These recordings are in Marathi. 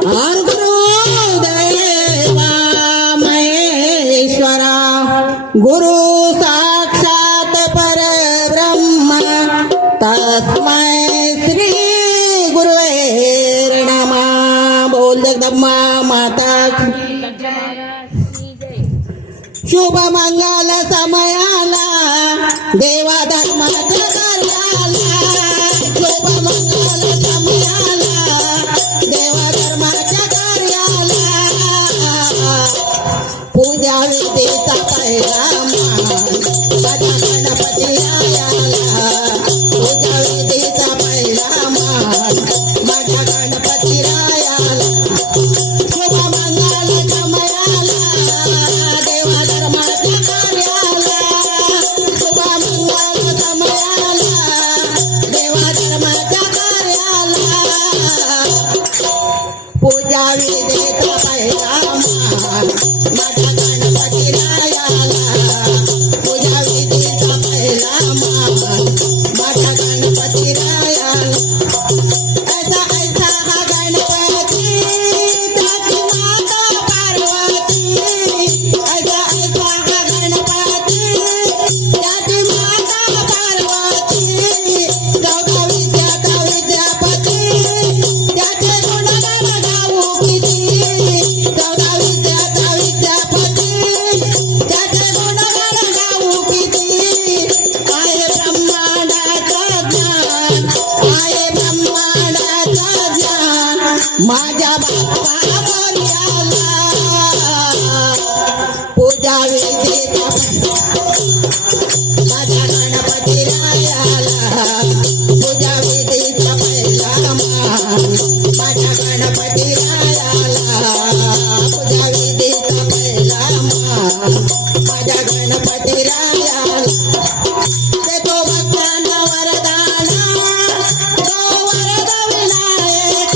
हर गुरु देवा महेश्वरा गुरु साक्षात परब्रह्म तस्मै श्री गुरुवे नमः. बोल जगदम्बा माता शुभ मंगल समयाला देवा धर्माच्या कार्याला. शुभ मंगल समयाला देवा धर्माच्या कार्याला. पूजा विधीचा पहिला मान माझ्या गणपती रायाला. पूजा विधीचा पहिला मान माझ्या गणपती रायाला. शुभ मंगल समयाला देवा धर्माच्या कार्याला. शुभ मंगल समयाला देवा धर्माच्या कार्याला. पूजा विधीचा पहिला मान माझ्या गणपती रायाला. पूजा विधीचा पहिला मान माझ्या गणपती रायाला. ऐसा ऐसा हा गणपती त्याची माता पार्वती. ऐसा ऐसा हा गणपती त्याची माता पार्वती. चौदा विद्याचा विद्यापती त्याचे गुणगान गाऊ किती. चौदा विद्याचा विद्यापती त्याचे गुणगान गाऊ किती. आहे ब्रह्मांडाचं ज्ञान. आहे ब्रह्मांडाचं ज्ञान माझ्या बाप्पा बोल्याला. पूजा विधीचा माझ्या गणपती रायाला. पूजा विधीचा पहिला मान माझ्या गणपती रायाला. पूजा विधीचा पहिला मान माझ्या गणपती रायाला. देतो भक्तांना वरदान तो वरद विनायक.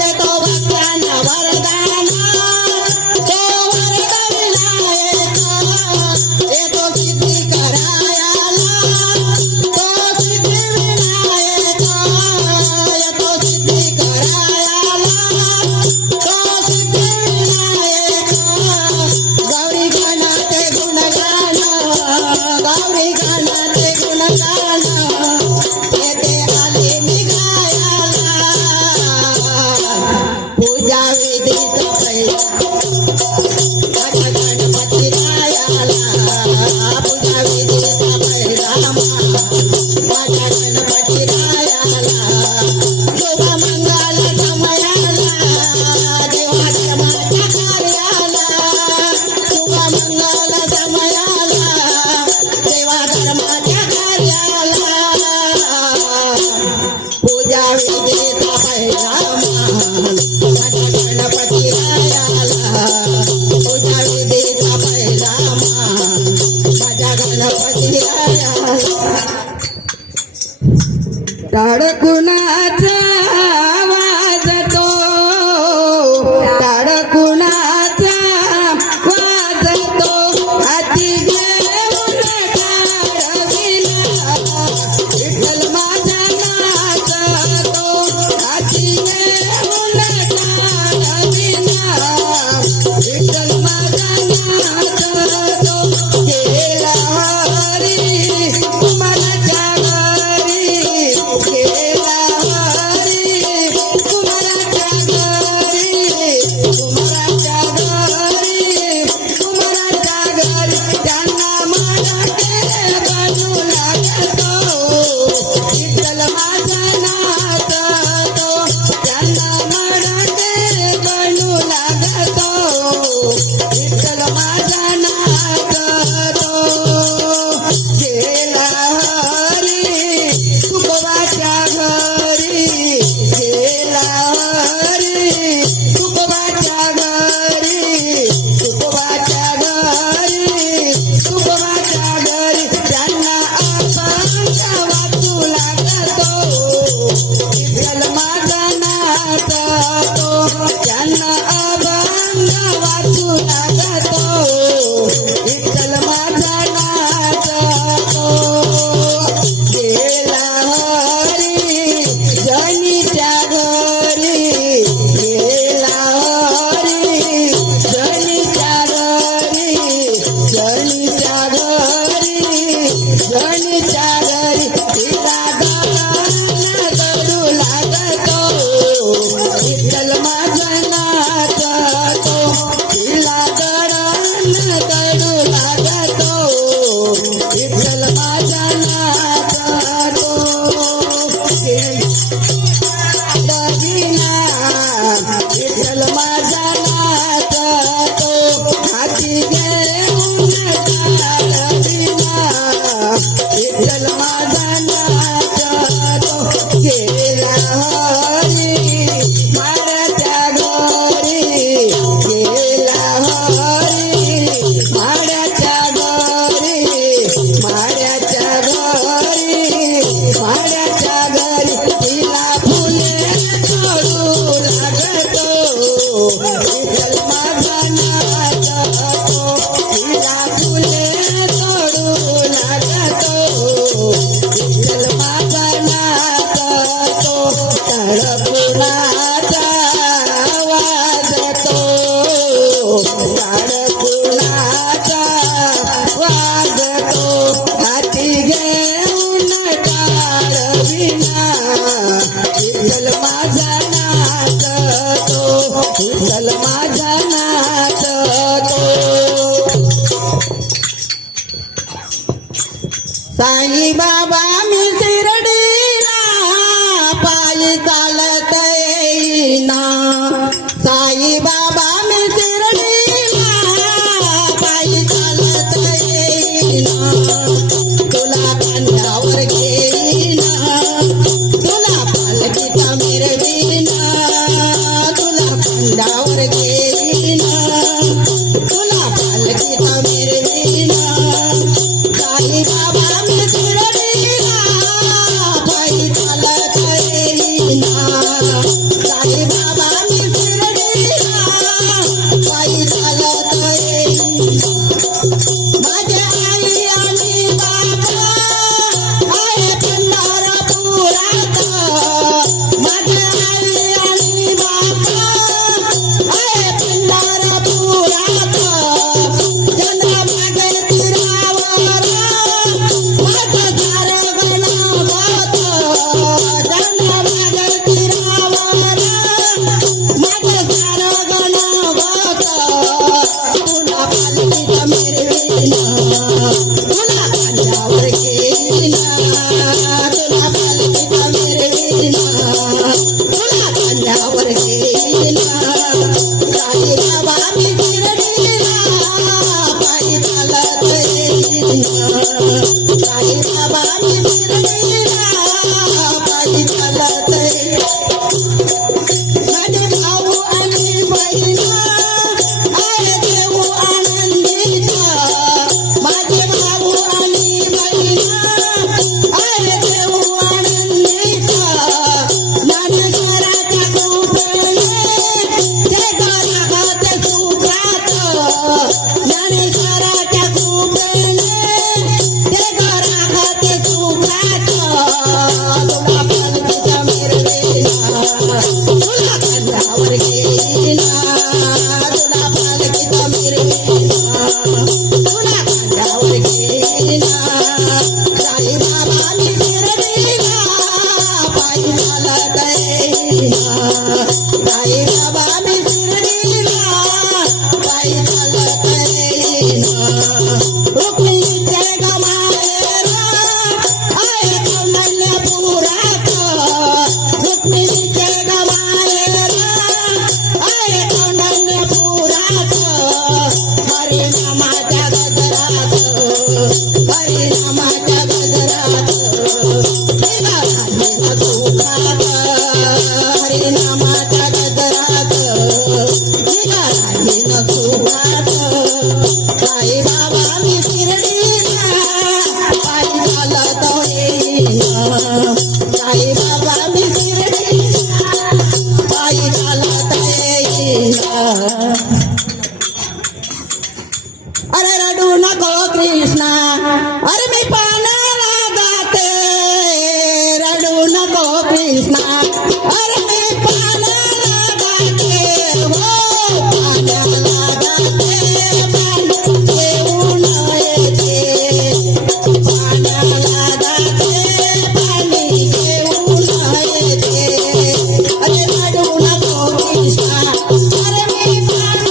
देतो भक्तांना वरदान तो वरद विनायक. येतो सिद्धी करायाला तो सिद्धी विनायक. येतो सिद्धी करायाला तो सिद्धी विनायक. गौरी गणाचे गुणगान गौरी गणाचे गुणगान येते आले मी गायाला. पूजा विधीचा पहिला माझ्या गणपती रायाला. पूजा विधीचा पहिला मान माझ्या गणपती रायाला. शुभ मंगल समयाला देवा धर्माच्या कार्याला. शुभ मंगल समयाला देवा धर्माच्या कार्याला. पूजा विधीचा पहिला मान माझ्या गणपती रायाला. विठ्ठल माझा नाचतो हाती घेऊन चालविना विठ्ठल माझा नाचतो गेला हरी माड्याच्या घरी गेला हरी माड्याच्या घरी माड्याच्या घरी माड्याच्या घरी तिला फुले चढू लागतो विठ्ठल माझा नाचतो तिला फुले चढू लागतो विठ्ठल माझा नाचतो तळपुणाचा वाजतो तळपुणाचा वाजतो हाती घेऊन चालविना विठ्ठल माझा नाचतो विठ्ठल माझा नाचतो साई बाबा मी शिर्डीला पायी चालत येईना साई बाबा मी शिर्डीला पायी चालत येईना तुला कांद्यावर घेईना तुला पालखीत मिरवीना तुला कांद्यावर घेईना तुला पालखीत मिरवीना साई बाबा मी शिर्डीला पायी चालत येईना साई बाबा मी शिर्डीला पायी चालत येईना माझे आई आणि बाबा आहे पंढरपुरात माझे आई आणि बाबा आहे पंढरपुरात चंद्रभागे तीरावर माझं दार गणवत चंद्रभागे तीरावर माझं दार गणवत तुला पालखीत मिरवीना तुला कांद्यावर घेईना तुला पालखीत मिरवीना तुला कांद्यावर घेईना साई बाबा मी शिर्डीला पायी चालत येईना साई बाबा मी शिर्डीला पायी चालत येईना माझे भाऊ आणि बहिणा आहे देव आनंदीचा माझे भाऊ आणि बहिणा आहे देव आनंदीचा ज्ञानेश्वराच्या कृपेने ते घरात सुखात ज्ञानेश्वराच्या कृपेने ते घरात सुखात तुला पालखीत मिरवीना तुला कांद्यावर घेईना तुला पालखीत मिरवीना तुला कांद्यावर घेईना साई बाबा मी शिर्डीला पायी चालत येईना साई बाबा मी शिर्डीला पायी चालत येईना रुक्मिणीचे गमावेरा आहे कौंडण्यपुरात रुक्मिणीचे गमावेरा आहे कौंडण्यपुरात हरिनामाच्या गजरात हरिनामाच्या गजरात तिला राहीन सुखात हरिनामाच्या गजरात तिला राहीन सुखात साई बाबा मी शिर्डीला पायी चालत येईना साई बाबा मी शिर्डीला पायी चालत येईना अरे रडू नको कृष्णा अरे मी पाण्याला जाते रडू नको कृष्णा अरे मी पाण्याला जाते हो पाण्याला जाते पाणी घेऊन येते पाण्याला जाते पाणी घेऊन येते अरे रडू नको कृष्णा अरे मी पाण्याला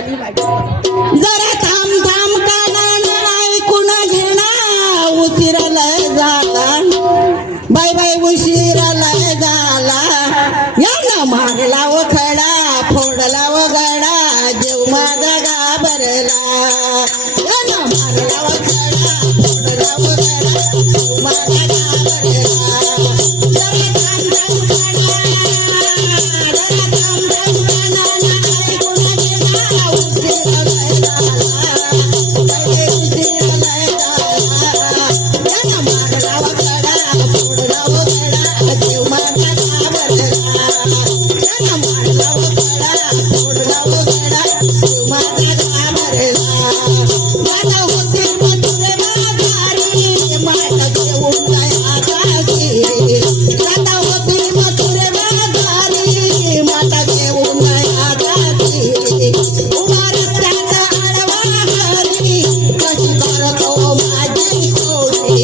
आली बाई जरा थांब थांब कानानं ऐकून घेणा उशिराला झाला बाई बाई उशिराला झाला यानं मारला व खडा फोडला व गडा जीव माझा घाबरला यानं मारला व खडा फोडला व गडा जीव माझा घाबरला जरा थांब थांब कानानं जरा थांब थांब कानानं ऐकून घेणा उशिराला झाला बाई उशिराला झाला यानं मारला व खडा फोडला व गडा जीव माझा घाबरला यानं मारला व खडा फोडला व गडा जीव माझा घाबरला माझा होती मथुरे माघारी माझा घेऊन गया दासी माझा होती मथुरे माघारी माझा घेऊन गया दासी उभा रस्त्याचा आडवा हरी कशी करतो माझी खोडी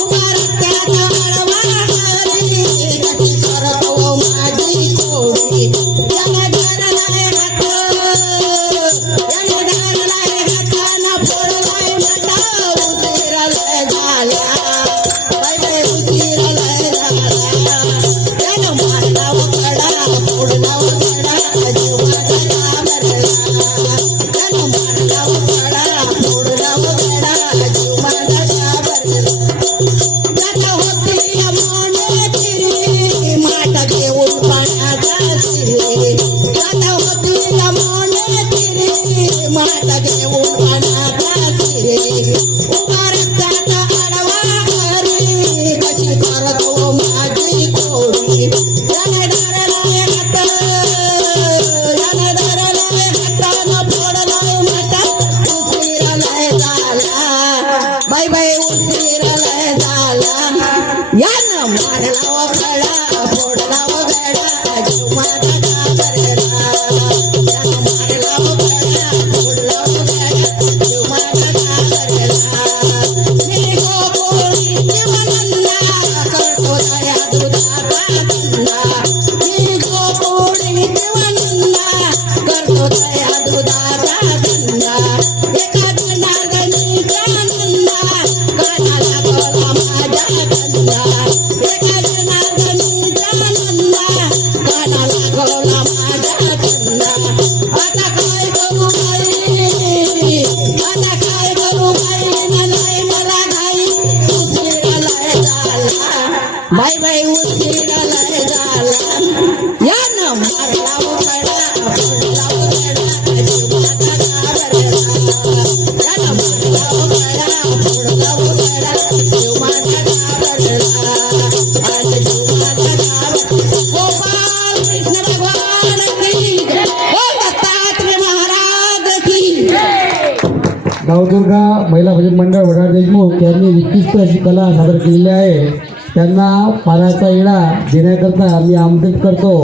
उभा रस्त्याचा आडवा हरी कशी करतो माझी खोडी याला धरलाय हात याने धरलाय हातानं फोडलाय मटा उशिराला झाला बाई बाई उशिराला झाला यानं मारला व खडा फोडला व गडा जीव माझा घाबरला यानं मारला व खडा फोडला व गडा जीव माझा घाबरला जाता होती यमुने तिरी माता घेऊन पाण्याचा शिरी जाता होती यमुने तिरी माता घेऊन पाण्याचा शिरी उभा रस्त्याचा आडवा हरी कशी करतो माझी खोडी याने धरलाय हात याने धरलाय हातानं फोडलाय मटा उशिराला झाला बाई बाई उशिराला झाला यानं मारला व खडा फोडला व गडा जीव माझा घाबरला यानं मारला व खडा फोडला व गडा जीव माझा घाबरला मी गोकुळी जीवनंदा करतो दया दुधाचा धंदा मी गोकुळी जीवनंदा करतो दया दुधाचा धंदा एका जनार्दनीचा नंदा कानाला गळा माझ्या धंदा एका जनार्दनीचा नंदा कानाला गळा माझ्या धंदा आता काय करू बाई आता काय करू बाई नाही मला घाई उशिराला झाला बाई बाई उशिराला झाला यानं मारला व खडा फोडला व गडा जीव माझा घाबरला यानं मारला व खडा फोडला व गडा जीव माझा घाबरला आणि जीव माझा घाबरला गोपाल कृष्ण भगवान की जय हो दत्तात्रय महाराज की गावदुर्गा महिला भजन मंडळ वडार देशमुख यांनी उत्कृष्ट अशी कला सादर केलेली आहे. त्यांना पाण्याचा इडा देण्याकरता मी आमंत्रित करतो.